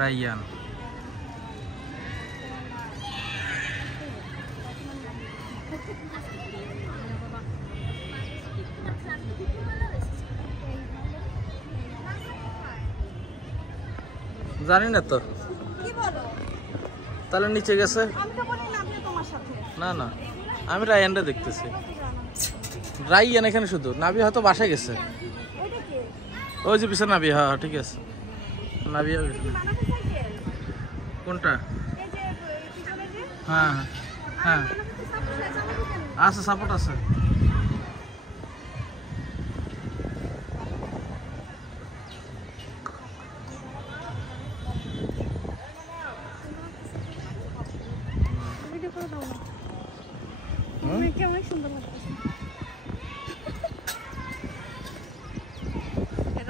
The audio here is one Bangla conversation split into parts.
রায়ান। জানি না তো, তাহলে নিচে গেছে। না না, আমি রায়ানটা দেখতেছি। রায়ান এখানে শুধু, নাবি হয়তো বাসায় গেছে। ওই যে পিছনে নাবি, হ্যাঁ ঠিক আছে, নাবি কোনটা? হ্যাঁ হ্যাঁ আছে, সাপোর্ট আছে।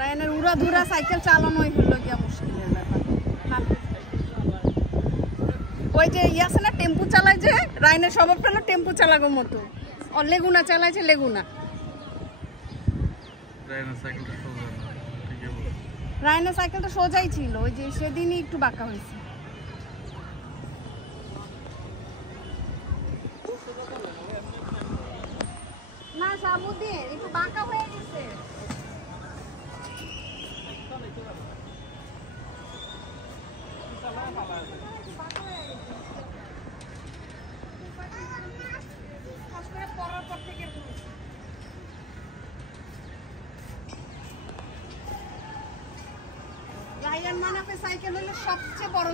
রায়ানের উড়াধুরা সাইকেল চালানোই হলো গিয়া মুশকিলের ব্যাপার। ওই যে আছে না, টেম্পু চালায় যে, রায়ানের স্বভাব হলো টেম্পু চালাগো মতো। ও লেগুনা চালাইছে, লেগুনা। রায়ানের সাইকেলটা সোজাই ছিল, ওই যে সেদিনই একটু বাঁকা হয়েছে। না সাবুদ্দিন একটু বাঁকা হয়ে গেছে। রায়ান মানাফের সাইকেল হলো সবচেয়ে বড়